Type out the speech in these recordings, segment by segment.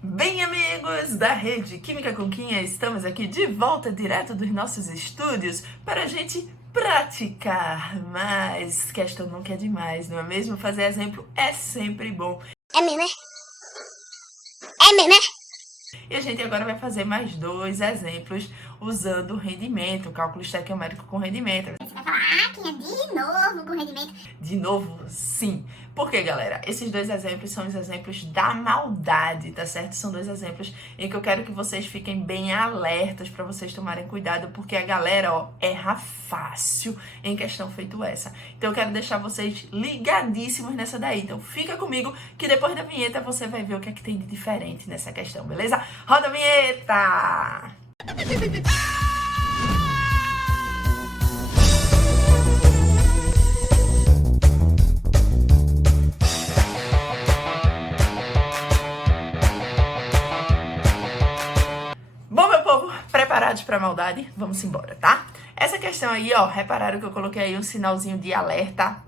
Bem, amigos da Rede Química com Quinha, estamos aqui de volta direto dos nossos estúdios para a gente praticar mais. Questão nunca é demais, não é mesmo? Fazer exemplo é sempre bom. É mesmo, é? É mesmo, é? E a gente agora vai fazer mais 2 exemplos usando rendimento, cálculo estequiométrico com rendimento. Você vai falar, Quinha, de novo com rendimento? De novo, sim. Porque, galera, esses 2 exemplos são os exemplos da maldade, tá certo? São 2 exemplos em que eu quero que vocês fiquem bem alertas para vocês tomarem cuidado, porque a galera, erra fácil em questão feito essa. Então eu quero deixar vocês ligadíssimos nessa daí. Então fica comigo que depois da vinheta você vai ver o que é que tem de diferente nessa questão, beleza? Roda a vinheta! Bom, meu povo, preparados para a maldade? Vamos embora, tá? Essa questão aí, repararam que eu coloquei aí um sinalzinho de alerta?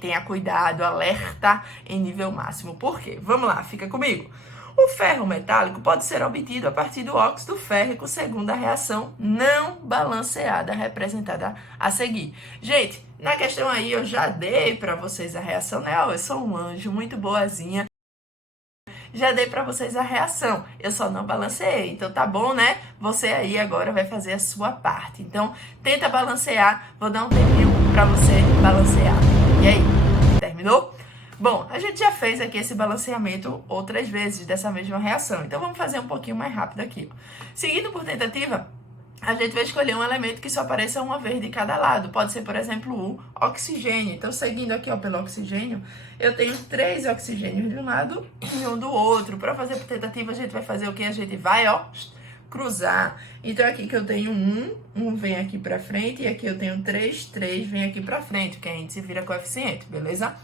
Tenha cuidado, alerta em nível máximo. Por quê? Vamos lá, fica comigo. O ferro metálico pode ser obtido a partir do óxido férrico segundo a reação não balanceada representada a seguir. Gente, na questão aí eu já dei para vocês a reação, né? Eu sou um anjo, muito boazinha. Já dei para vocês a reação, eu só não balanceei. Então tá bom, né? Você aí agora vai fazer a sua parte. Então tenta balancear, vou dar um tempinho para você balancear. E aí, terminou? Bom, a gente já fez aqui esse balanceamento outras vezes dessa mesma reação. Então vamos fazer um pouquinho mais rápido aqui. Seguindo por tentativa, a gente vai escolher um elemento que só apareça uma vez de cada lado. Pode ser, por exemplo, o oxigênio. Então, seguindo aqui pelo oxigênio, eu tenho 3 oxigênios de um lado e um do outro. Para fazer por tentativa, a gente vai fazer o quê? A gente vai, cruzar. Então, aqui que eu tenho um vem aqui para frente, e aqui eu tenho 3 vem aqui para frente, que a gente se vira coeficiente, beleza?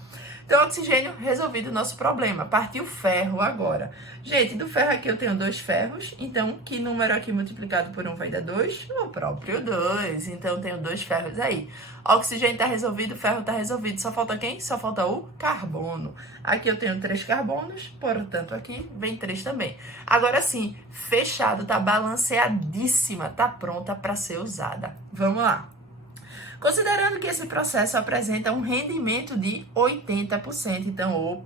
Então, oxigênio, resolvido o nosso problema. Partiu ferro agora. Gente, do ferro aqui eu tenho 2 ferros. Então, que número aqui multiplicado por 1 vai dar 2? O próprio 2. Então, eu tenho 2 ferros aí. Oxigênio está resolvido, ferro está resolvido. Só falta quem? Só falta o carbono. Aqui eu tenho 3 carbonos, portanto, aqui vem 3 também. Agora sim, fechado, tá balanceadíssima, tá pronta para ser usada. Vamos lá. Considerando que esse processo apresenta um rendimento de 80%, então,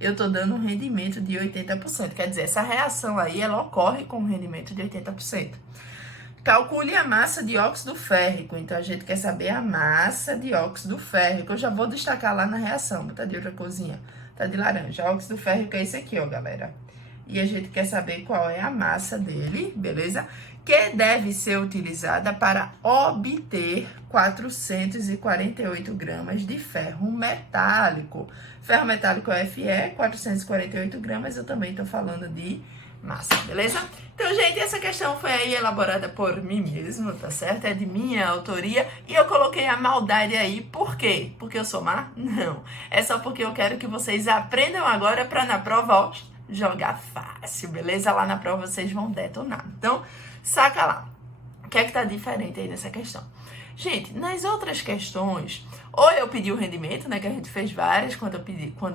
eu estou dando um rendimento de 80%. Quer dizer, essa reação aí, ela ocorre com um rendimento de 80%. Calcule a massa de óxido férrico. Então, a gente quer saber a massa de óxido férrico. Eu já vou destacar lá na reação, tá de outra cozinha. Tá de laranja. O óxido férrico é esse aqui, galera. E a gente quer saber qual é a massa dele, beleza? Que deve ser utilizada para obter 448 gramas de ferro metálico. Ferro metálico é Fe, 448 gramas, eu também estou falando de massa, beleza? Então, gente, essa questão foi aí elaborada por mim mesmo, tá certo? É de minha autoria e eu coloquei a maldade aí, por quê? Porque eu sou má? Não. É só porque eu quero que vocês aprendam agora para na prova, jogar fácil, beleza? Lá na prova vocês vão detonar. Então, saca lá. O que é que tá diferente aí nessa questão? Gente, nas outras questões, ou eu pedi o rendimento, né, que a gente fez várias quando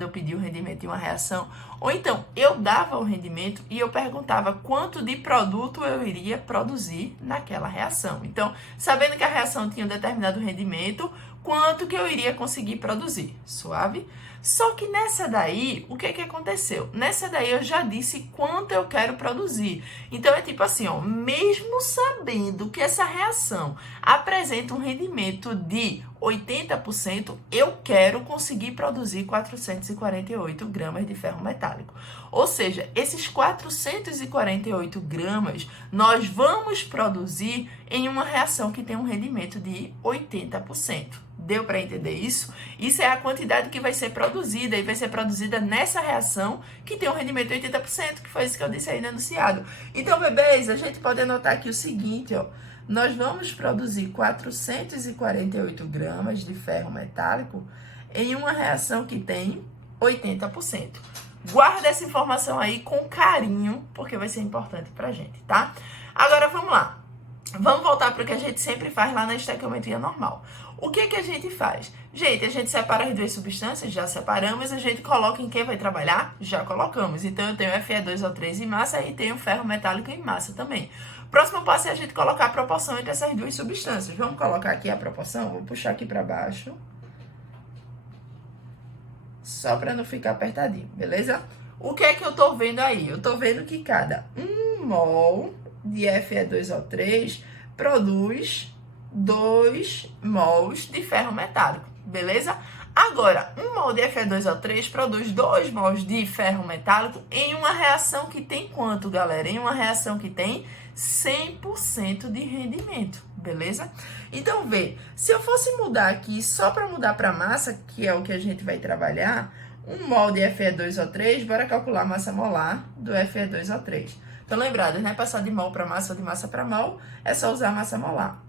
eu pedi o rendimento de uma reação, ou então eu dava o rendimento e eu perguntava quanto de produto eu iria produzir naquela reação. Então, sabendo que a reação tinha um determinado rendimento, quanto que eu iria conseguir produzir? Suave? Só que nessa daí, o que aconteceu? Nessa daí eu já disse quanto eu quero produzir. Então é tipo assim, mesmo sabendo que essa reação apresenta um rendimento de 80%, eu quero conseguir produzir 448 gramas de ferro metálico. Ou seja, esses 448 gramas nós vamos produzir em uma reação que tem um rendimento de 80%. Deu para entender isso? Isso é a quantidade que vai ser produzida e vai ser produzida nessa reação que tem um rendimento de 80%, que foi isso que eu disse aí no enunciado. Então, bebês, a gente pode anotar aqui o seguinte, nós vamos produzir 448 gramas de ferro metálico em uma reação que tem 80%. Guarda essa informação aí com carinho, porque vai ser importante pra gente, tá? Agora, vamos lá. Vamos voltar para o que a gente sempre faz lá na estequiometria normal. O que que a gente faz? Gente, a gente separa as duas substâncias, já separamos, a gente coloca em quem vai trabalhar? Já colocamos. Então, eu tenho Fe2O3 em massa e tenho ferro metálico em massa também. O próximo passo é a gente colocar a proporção entre essas duas substâncias. Vamos colocar aqui a proporção? Vou puxar aqui para baixo. Só para não ficar apertadinho, beleza? O que é que eu tô vendo aí? Eu tô vendo que cada 1 mol de Fe2O3 produz 2 mols de ferro metálico, beleza? Agora, 1 mol de Fe2O3 produz 2 mols de ferro metálico em uma reação que tem quanto, galera? Em uma reação que tem 100% de rendimento, beleza? Então, vê, se eu fosse mudar aqui só para mudar para massa, que é o que a gente vai trabalhar, 1 mol de Fe2O3, bora calcular a massa molar do Fe2O3. Então, lembrados, né? Passar de mol para massa ou de massa para mol, é só usar a massa molar.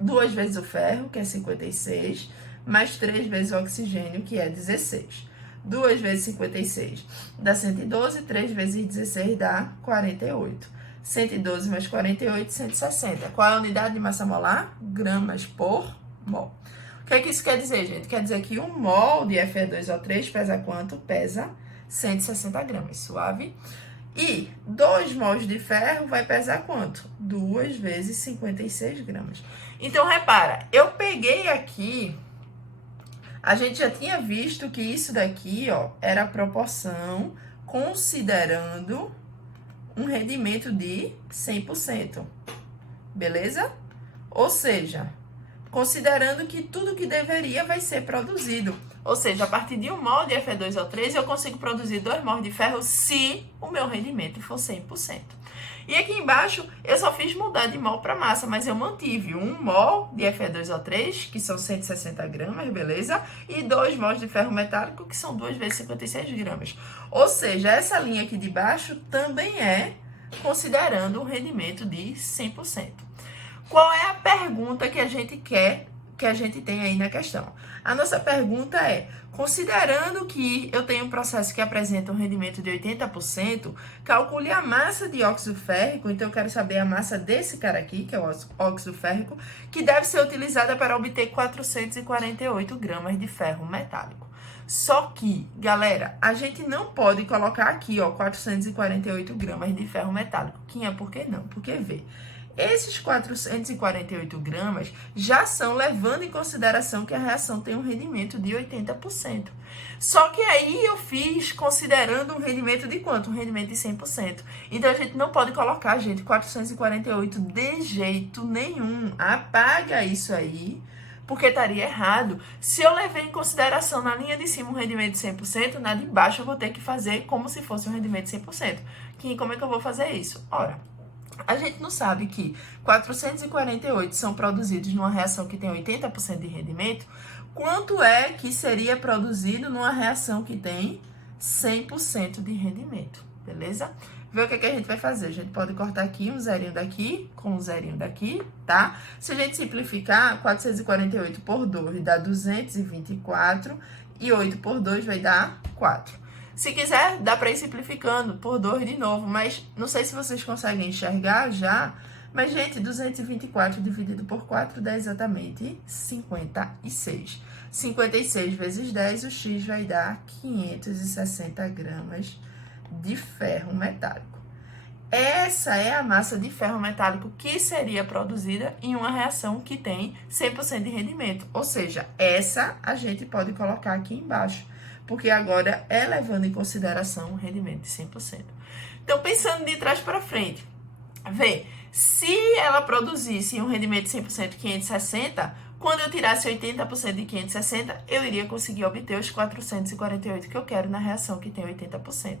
2 vezes o ferro, que é 56, mais 3 vezes o oxigênio, que é 16. 2 vezes 56 dá 112, 3 vezes 16 dá 48. 112 mais 48, 160. Qual é a unidade de massa molar? Gramas por mol. O que é que isso quer dizer, gente? Quer dizer que 1 mol de Fe2O3 pesa quanto? Pesa 160 gramas, suave. E 2 mols de ferro vai pesar quanto? 2 vezes 56 gramas. Então, repara, eu peguei aqui, a gente já tinha visto que isso daqui, ó, era a proporção considerando um rendimento de 100%, beleza? Ou seja, considerando que tudo que deveria vai ser produzido. Ou seja, a partir de 1 mol de Fe2O3, eu consigo produzir 2 mols de ferro se o meu rendimento for 100%. E aqui embaixo, eu só fiz mudar de mol para massa, mas eu mantive 1 mol de Fe2O3, que são 160 gramas, beleza? E 2 mols de ferro metálico, que são 2 vezes 56 gramas. Ou seja, essa linha aqui de baixo também é considerando um rendimento de 100%. Qual é a pergunta que a gente quer, que a gente tem aí na questão? A nossa pergunta é, considerando que eu tenho um processo que apresenta um rendimento de 80%, calcule a massa de óxido férrico, então eu quero saber a massa desse cara aqui, que é o óxido férrico, que deve ser utilizada para obter 448 gramas de ferro metálico. Só que, galera, a gente não pode colocar aqui, ó, 448 gramas de ferro metálico. Quinha, por que não? Porque, vê, esses 448 gramas já são levando em consideração que a reação tem um rendimento de 80%. Só que aí eu fiz considerando um rendimento de quanto? Um rendimento de 100%. Então, a gente não pode colocar, gente, 448 de jeito nenhum. Apaga isso aí, porque estaria errado. Se eu levei em consideração na linha de cima um rendimento de 100%, na de baixo eu vou ter que fazer como se fosse um rendimento de 100%. Que, como é que eu vou fazer isso? Ora, a gente não sabe que 448 são produzidos numa reação que tem 80% de rendimento, quanto é que seria produzido numa reação que tem 100% de rendimento, beleza? Vê o que a gente vai fazer. A gente pode cortar aqui um zerinho daqui com um zerinho daqui, tá? Se a gente simplificar, 448 por 2 dá 224 e 8 por 2 vai dar 4. Se quiser, dá para ir simplificando por 2 de novo, mas não sei se vocês conseguem enxergar já. Mas, gente, 224 dividido por 4 dá exatamente 56. 56 vezes 10, o X vai dar 560 gramas de ferro metálico. Essa é a massa de ferro metálico que seria produzida em uma reação que tem 100% de rendimento. Ou seja, essa a gente pode colocar aqui embaixo, porque agora é levando em consideração um rendimento de 100%. Então, pensando de trás para frente, vê, se ela produzisse um rendimento de 100% 560, quando eu tirasse 80% de 560, eu iria conseguir obter os 448 que eu quero na reação que tem 80%.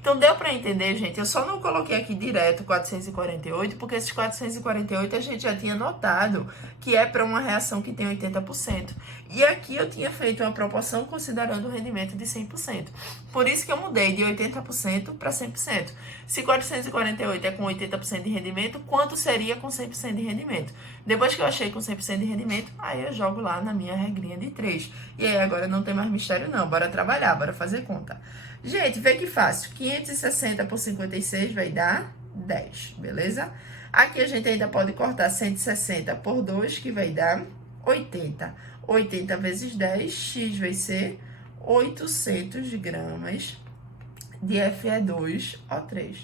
Então, deu para entender, gente? Eu só não coloquei aqui direto 448, porque esses 448 a gente já tinha notado que é para uma reação que tem 80%. E aqui eu tinha feito uma proporção considerando o rendimento de 100%. Por isso que eu mudei de 80% para 100%. Se 448 é com 80% de rendimento, quanto seria com 100% de rendimento? Depois que eu achei com 100% de rendimento, aí eu jogo lá na minha regrinha de 3. E aí agora não tem mais mistério não, bora trabalhar, bora fazer conta. Gente, vê que fácil, 560 por 56 vai dar 10, beleza? Aqui a gente ainda pode cortar 160 por 2, que vai dar 80. 80 vezes 10, x vai ser 800 gramas de Fe2O3.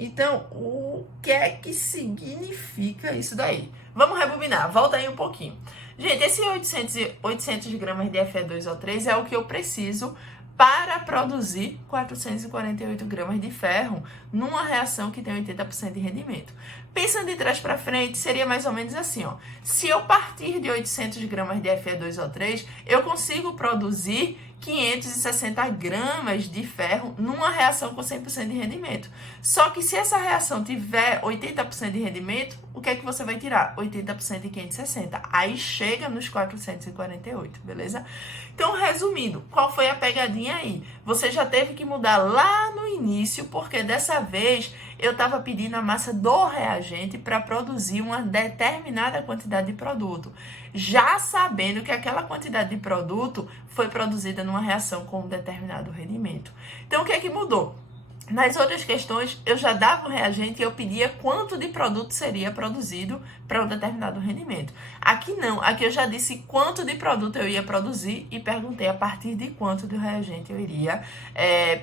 Então, o que é que significa isso daí? Vamos rebobinar, volta aí um pouquinho. Gente, esse 800 gramas de Fe2O3 é o que eu preciso para produzir 448 gramas de ferro numa reação que tem 80% de rendimento. Pensando de trás para frente, seria mais ou menos assim, ó. Se eu partir de 800 gramas de Fe2O3, eu consigo produzir 560 gramas de ferro numa reação com 100% de rendimento. Só que se essa reação tiver 80% de rendimento, o que é que você vai tirar? 80% de 560. Aí chega nos 448, beleza? Então, resumindo, qual foi a pegadinha aí? Você já teve que mudar lá no início, porque dessa vez eu estava pedindo a massa do reagente para produzir uma determinada quantidade de produto, já sabendo que aquela quantidade de produto foi produzida numa reação com um determinado rendimento. Então, o que é que mudou? Nas outras questões, eu já dava o reagente e eu pedia quanto de produto seria produzido para um determinado rendimento. Aqui não, aqui eu já disse quanto de produto eu ia produzir e perguntei a partir de quanto de reagente eu iria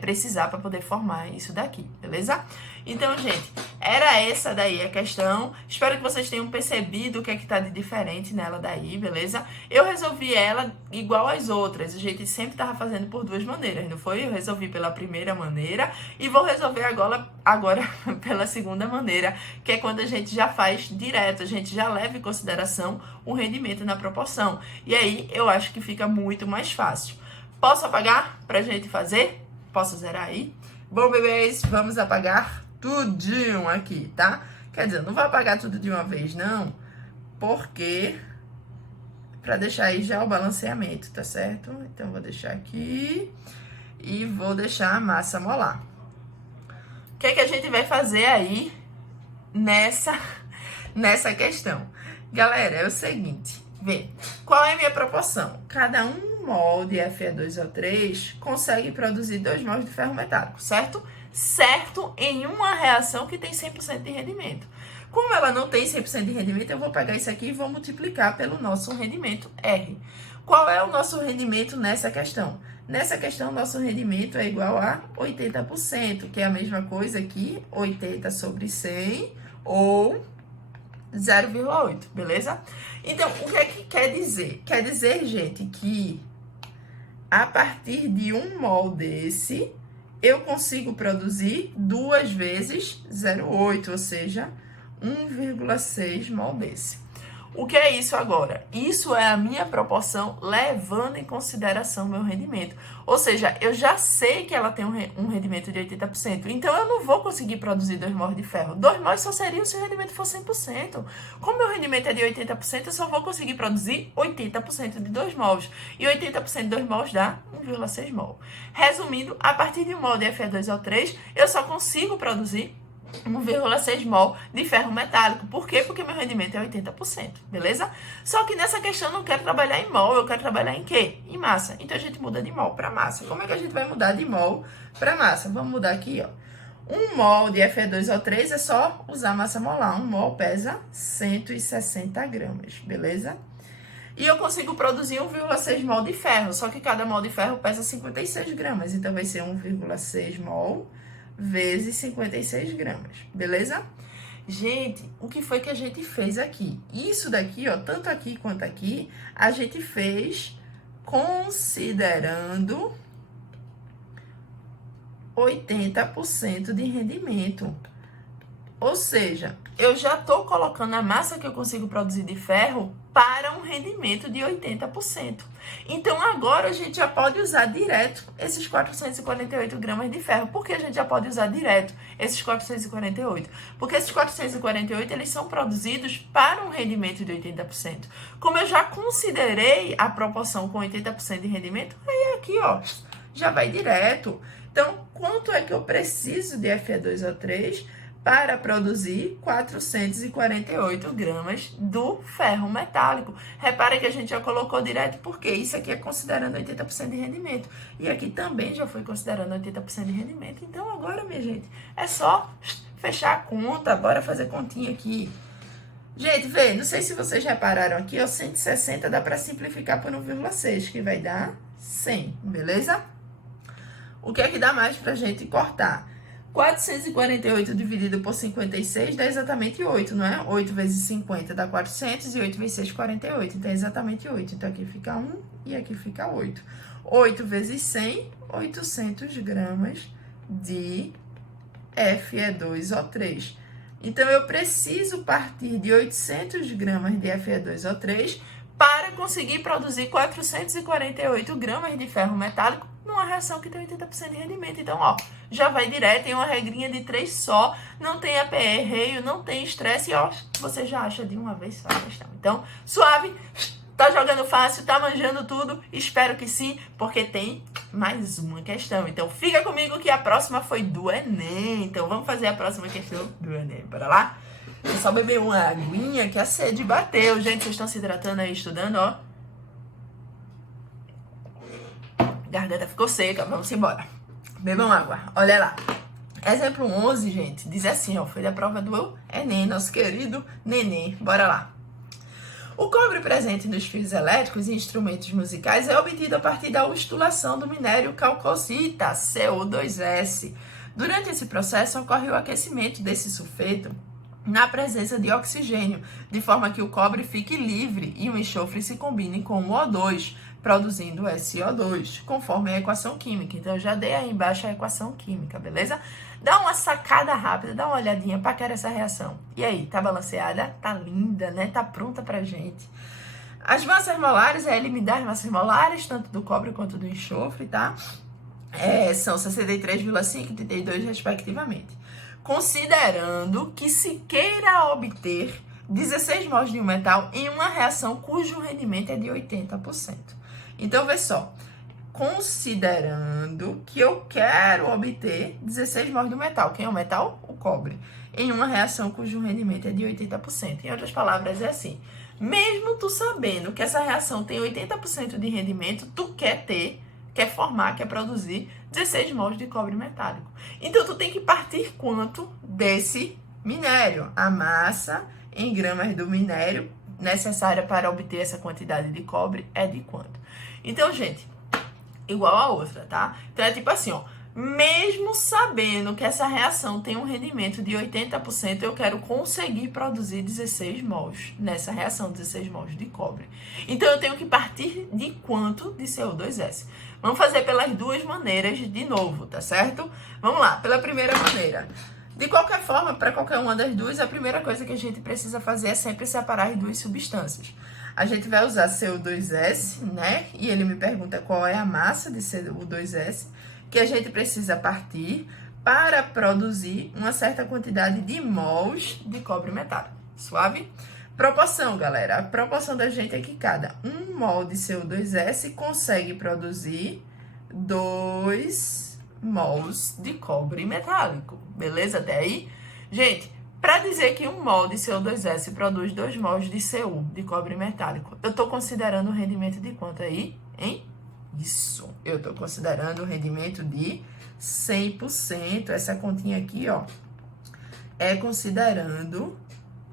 precisar para poder formar isso daqui, beleza? Então, gente, era essa daí a questão. Espero que vocês tenham percebido o que é que tá de diferente nela daí, beleza? Eu resolvi ela igual às outras. A gente sempre tava fazendo por duas maneiras, não foi? Eu resolvi pela primeira maneira e vou resolver agora pela segunda maneira, que é quando a gente já faz direto, a gente já leva em consideração o rendimento na proporção. E aí, eu acho que fica muito mais fácil. Posso apagar pra gente fazer? Posso zerar aí? Bom, bebês, vamos apagar tudinho aqui, tá? Quer dizer, não vou apagar tudo de uma vez, não, porque para deixar aí já o balanceamento, tá certo? Então, vou deixar aqui e vou deixar a massa molar. O que é que a gente vai fazer aí nessa questão? Galera, é o seguinte, vê, qual é a minha proporção? Cada 1 mol de Fe2O3 consegue produzir 2 mols de ferro metálico, certo? Certo em uma reação que tem 100% de rendimento. Como ela não tem 100% de rendimento, eu vou pegar isso aqui e vou multiplicar pelo nosso rendimento R. Qual é o nosso rendimento nessa questão? Nessa questão, nosso rendimento é igual a 80%, que é a mesma coisa que 80 sobre 100 ou 0,8, beleza? Então, o que é que quer dizer? Quer dizer, gente, que a partir de 1 mol desse, eu consigo produzir 2 vezes 0,8, ou seja, 1,6 mol desse. O que é isso agora? Isso é a minha proporção levando em consideração o meu rendimento. Ou seja, eu já sei que ela tem um rendimento de 80%, então eu não vou conseguir produzir 2 mols de ferro. 2 mols só seriam se o rendimento for 100%. Como meu rendimento é de 80%, eu só vou conseguir produzir 80% de 2 mols. E 80% de 2 mols dá 1,6 mol. Resumindo, a partir de 1 mol de Fe2O3, eu só consigo produzir 1,6 mol de ferro metálico. Por quê? Porque meu rendimento é 80%, beleza? Só que nessa questão eu não quero trabalhar em mol, eu quero trabalhar em quê? Em massa. Então a gente muda de mol para massa. Como é que a gente vai mudar de mol para massa? Vamos mudar aqui, ó. 1 mol de Fe2O3 é só usar massa molar. 1 mol pesa 160 gramas, beleza? E eu consigo produzir 1,6 mol de ferro, só que cada mol de ferro pesa 56 gramas. Então vai ser 1,6 mol vezes 56 gramas, beleza? Gente, o que foi que a gente fez aqui? Isso daqui, ó, tanto aqui quanto aqui, a gente fez considerando 80% de rendimento. Ou seja, eu já estou colocando a massa que eu consigo produzir de ferro para um rendimento de 80%. Então, agora a gente já pode usar direto esses 448 gramas de ferro. Por que a gente já pode usar direto esses 448? Porque esses 448, eles são produzidos para um rendimento de 80%. Como eu já considerei a proporção com 80% de rendimento, aí aqui, ó, já vai direto. Então, quanto é que eu preciso de Fe2O3 para produzir 448 gramas do ferro metálico? Repara que a gente já colocou direto, porque isso aqui é considerando 80% de rendimento. E aqui também já foi considerando 80% de rendimento. Então, agora, minha gente, é só fechar a conta. Bora fazer continha aqui. Gente, vê, não sei se vocês repararam aqui, ó, 160 dá para simplificar por 1,6, que vai dar 100, beleza? O que é que dá mais pra gente cortar? 448 dividido por 56 dá exatamente 8, não é? 8 vezes 50 dá 400 e 8 vezes 6, 48. Então, é exatamente 8. Então, aqui fica 1 e aqui fica 8. 8 vezes 100, 800 gramas de Fe2O3. Então, eu preciso partir de 800 gramas de Fe2O3 para conseguir produzir 448 gramas de ferro metálico numa reação que tem 80% de rendimento. Então, ó, já vai direto em uma regrinha de 3 só, não tem aperreio, não tem estresse, ó, você já acha de uma vez só a questão. Então, suave, tá jogando fácil, tá manjando tudo? Espero que sim, porque tem mais uma questão. Então, fica comigo que a próxima foi do Enem. Então, vamos fazer a próxima questão do Enem. Bora lá? Vou só beber uma aguinha que a sede bateu. Gente, vocês estão se hidratando aí, estudando, ó. Garganta ficou seca, vamos embora. Bebam água, olha lá. Exemplo 11, gente, diz assim, ó, foi da prova do Enem, nosso querido Neném. Bora lá. O cobre presente nos fios elétricos e instrumentos musicais é obtido a partir da ustulação do minério calcosita, CO2S. Durante esse processo, ocorre o aquecimento desse sulfeto na presença de oxigênio, de forma que o cobre fique livre e o enxofre se combine com o O2, produzindo SO2, conforme a equação química. Então, eu já dei aí embaixo a equação química, beleza? Dá uma sacada rápida, dá uma olhadinha para querer essa reação. E aí, tá balanceada? Tá linda, né? Tá pronta pra gente. As massas molares, a eliminar as massas molares, tanto do cobre quanto do enxofre, tá? São 63,5 e 32, respectivamente. Considerando que se queira obter 16 mols de um metal em uma reação cujo rendimento é de 80%. Então, vê só. Considerando que eu quero obter 16 mols do metal. Quem é o metal? O cobre. Em uma reação cujo rendimento é de 80%. Em outras palavras, é assim. Mesmo tu sabendo que essa reação tem 80% de rendimento, tu quer formar, quer produzir 16 mols de cobre metálico. Então, tu tem que partir quanto desse minério? A massa em gramas do minério necessária para obter essa quantidade de cobre é de quanto? Então, gente, igual a outra, tá? Então, é tipo assim, ó. Mesmo sabendo que essa reação tem um rendimento de 80%, eu quero conseguir produzir 16 mols nessa reação, 16 mols de cobre. Então, eu tenho que partir de quanto de CO2S? Vamos fazer pelas duas maneiras de novo, tá certo? Vamos lá, pela primeira maneira. De qualquer forma, para qualquer uma das duas, a primeira coisa que a gente precisa fazer é sempre separar as duas substâncias. A gente vai usar CO2S, né? E ele me pergunta qual é a massa de CO2S que a gente precisa partir para produzir uma certa quantidade de mols de cobre metálico. Suave? Proporção, galera. A proporção da gente é que cada 1 mol de CO2S consegue produzir 2 mols de cobre metálico. Beleza até aí? Gente, para dizer que 1 mol de CO2S produz 2 mols de Cu, de cobre metálico, eu estou considerando o rendimento de quanto aí, hein? Isso, eu estou considerando o rendimento de 100%. Essa continha aqui, ó, é considerando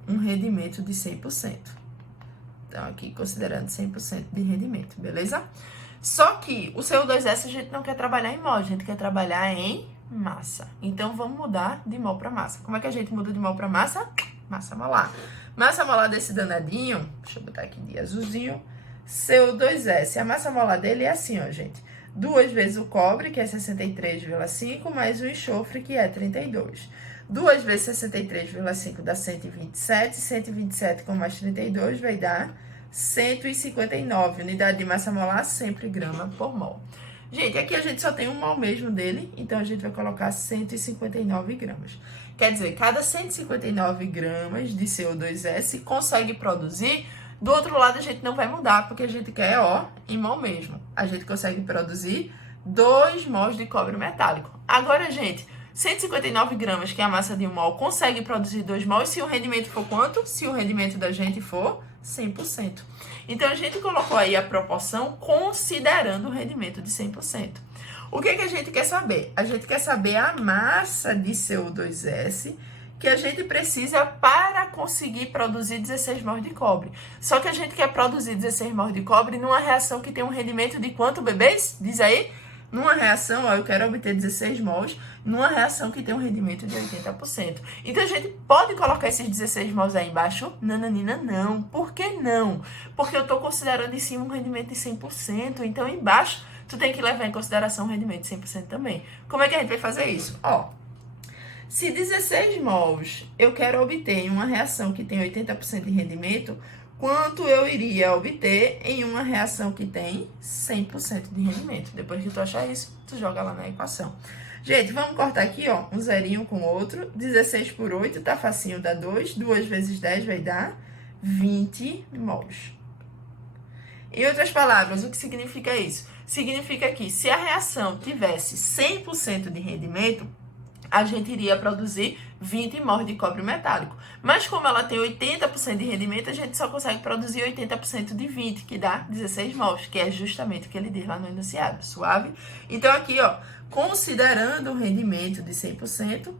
um rendimento de 100%. Então, aqui, considerando 100% de rendimento, beleza? Só que o CO2S a gente não quer trabalhar em mol, a gente quer trabalhar em massa. Então, vamos mudar de mol para massa. Como é que a gente muda de mol para massa? Massa molar. Massa molar desse danadinho, deixa eu botar aqui de azulzinho, CO2S. A massa molar dele é assim, ó, gente. 2 vezes o cobre, que é 63,5, mais o enxofre, que é 32. 2 vezes 63,5 dá 127. 127 com mais 32 vai dar 159. Unidade de massa molar, sempre grama por mol. Gente, aqui a gente só tem 1 mol mesmo dele, então a gente vai colocar 159 gramas. Quer dizer, cada 159 gramas de CO2S consegue produzir. Do outro lado, a gente não vai mudar, porque a gente quer, ó, em mol mesmo. A gente consegue produzir 2 mols de cobre metálico. Agora, gente, 159 gramas, que é a massa de 1 mol, consegue produzir 2 mols se o rendimento for quanto? Se o rendimento da gente for 100%. Então, a gente colocou aí a proporção considerando o rendimento de 100%. O que a gente quer saber? A gente quer saber a massa de CO2S que a gente precisa para conseguir produzir 16 mols de cobre. Só que a gente quer produzir 16 mols de cobre numa reação que tem um rendimento de quanto, bebês? Diz aí. Numa reação, ó, eu quero obter 16 mols, numa reação que tem um rendimento de 80%. Então, a gente pode colocar esses 16 mols aí embaixo? Nananina, não. Por que não? Porque eu estou considerando em cima um rendimento de 100%. Então, embaixo, tu tem que levar em consideração um rendimento de 100% também. Como é que a gente vai fazer isso? Ó, se 16 mols eu quero obter em uma reação que tem 80% de rendimento, quanto eu iria obter em uma reação que tem 100% de rendimento? Depois que tu achar isso, tu joga lá na equação. Gente, vamos cortar aqui, ó, um zerinho com outro. 16 por 8, tá facinho, dá 2. 2 vezes 10 vai dar 20 mols. Em outras palavras, o que significa isso? Significa que se a reação tivesse 100% de rendimento, a gente iria produzir 20 mols de cobre metálico. Mas como ela tem 80% de rendimento, a gente só consegue produzir 80% de 20, que dá 16 mols, que é justamente o que ele diz lá no enunciado, suave? Então aqui, ó, considerando o rendimento de 100%,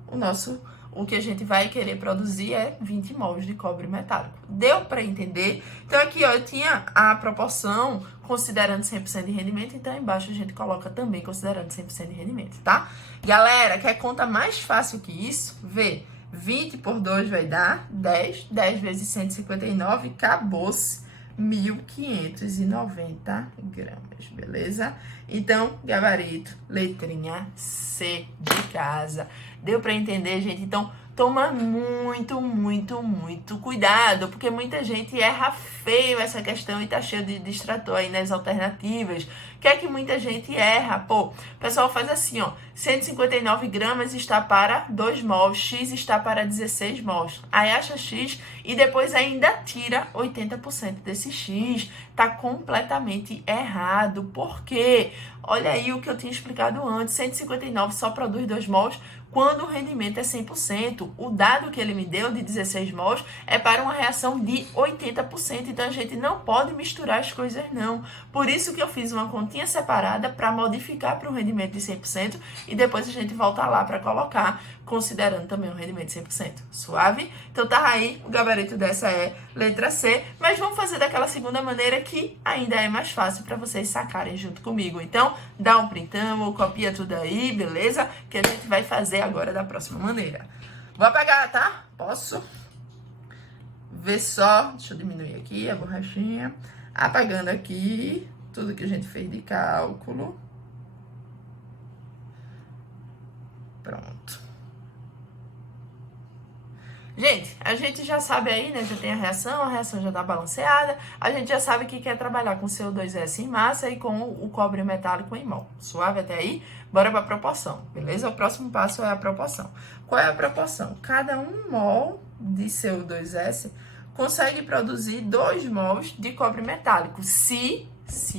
o que a gente vai querer produzir é 20 mols de cobre metálico. Deu para entender? Então aqui, ó, eu tinha a proporção considerando 100% de rendimento, então embaixo a gente coloca também considerando 100% de rendimento, tá? Galera, quer conta mais fácil que isso? Vê, 20 por 2 vai dar 10, 10 vezes 159, acabou-se, 1.590 gramas, beleza? Então, gabarito, letrinha C de casa. Deu para entender, gente? Então, toma muito, muito, muito cuidado, porque muita gente erra feio essa questão e tá cheio de distrator aí nas alternativas. Que é que muita gente erra? Pô, o pessoal faz assim, ó, 159 gramas está para 2 mols, X está para 16 mols. Aí acha X e depois ainda tira 80% desse X. Tá completamente errado. Por quê? Olha aí o que eu tinha explicado antes, 159 só produz 2 mols quando o rendimento é 100%. O dado que ele me deu de 16 mols é para uma reação de 80%. Então, a gente não pode misturar as coisas, não. Por isso que eu fiz uma continha separada para modificar para um rendimento de 100% e depois a gente volta lá para colocar, considerando também um rendimento de 100%. Suave? Então, tá aí, o gabarito dessa é letra C, mas vamos fazer daquela segunda maneira que ainda é mais fácil para vocês sacarem junto comigo. Então, dá um printão ou copia tudo aí, beleza? Que a gente vai fazer agora da próxima maneira. Vou apagar, tá? Posso? Ver só. Deixa eu diminuir aqui a borrachinha. Apagando aqui tudo que a gente fez de cálculo. Pronto. Gente, a gente já sabe aí, né? Já tem a reação já tá balanceada. A gente já sabe que quer trabalhar com CO2S em massa e com o cobre metálico em mol. Suave até aí? Bora pra proporção, beleza? O próximo passo é a proporção. Qual é a proporção? Cada 1 mol de CO2S consegue produzir 2 mols de cobre metálico, se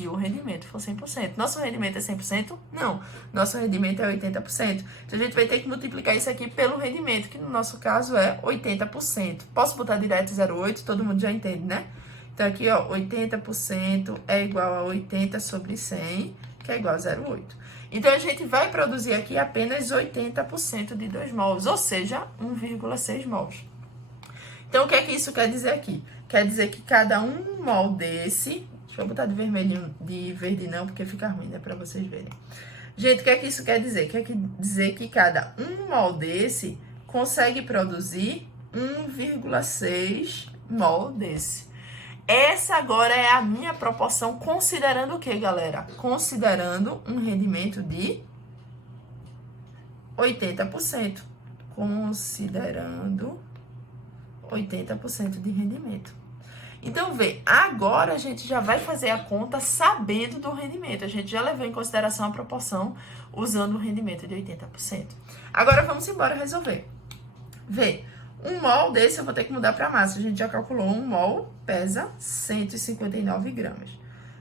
o rendimento for 100%. Nosso rendimento é 100%? Não. Nosso rendimento é 80%. Então, a gente vai ter que multiplicar isso aqui pelo rendimento, que no nosso caso é 80%. Posso botar direto 0,8? Todo mundo já entende, né? Então, aqui, ó, 80% é igual a 80 sobre 100, que é igual a 0,8. Então, a gente vai produzir aqui apenas 80% de 2 mols, ou seja, 1,6 mols. Então, o que é que isso quer dizer aqui? Quer dizer que cada 1 mol desse... Deixa eu botar de vermelhinho, de verde não, porque fica ruim, né, pra vocês verem. Gente, o que é que isso quer dizer? Quer dizer que cada 1 mol desse consegue produzir 1,6 mol desse. Essa agora é a minha proporção, considerando o que, galera? Considerando um rendimento de 80%. Considerando 80% de rendimento. Então, vê, agora a gente já vai fazer a conta sabendo do rendimento. A gente já levou em consideração a proporção usando o rendimento de 80%. Agora, vamos embora resolver. Vê, 1 mol desse eu vou ter que mudar para massa. A gente já calculou 1 mol pesa 159 gramas.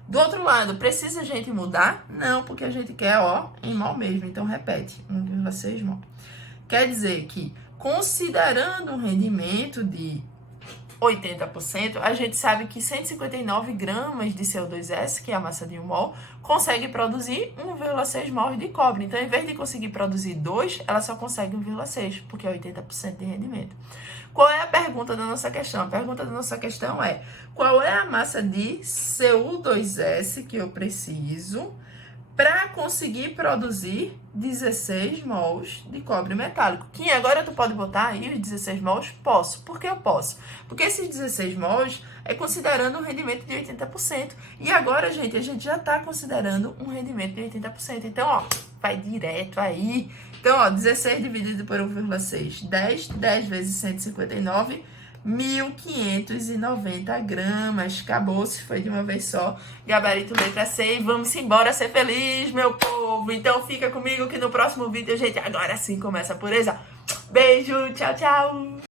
Do outro lado, precisa a gente mudar? Não, porque a gente quer, ó, em mol mesmo. Então, repete, 1,6 mol. Quer dizer que, considerando um rendimento de 80%, a gente sabe que 159 gramas de CO2S, que é a massa de 1 mol, consegue produzir 1,6 mol de cobre. Então, em vez de conseguir produzir 2, ela só consegue 1,6, porque é 80% de rendimento. Qual é a pergunta da nossa questão? A pergunta da nossa questão é: qual é a massa de CO2S que eu preciso para conseguir produzir 16 mols de cobre metálico? Que agora tu pode botar aí os 16 mols? Posso. Por que eu posso? Porque esses 16 mols é considerando um rendimento de 80%. E agora, gente, a gente já está considerando um rendimento de 80%. Então, ó, vai direto aí. Então, ó, 16 dividido por 1,6. 10 vezes 159, 1.590 gramas. Acabou-se, foi de uma vez só. Gabarito letra C. E vamos embora ser feliz, meu povo. Então fica comigo que no próximo vídeo a gente agora sim começa a pureza. Beijo, tchau, tchau.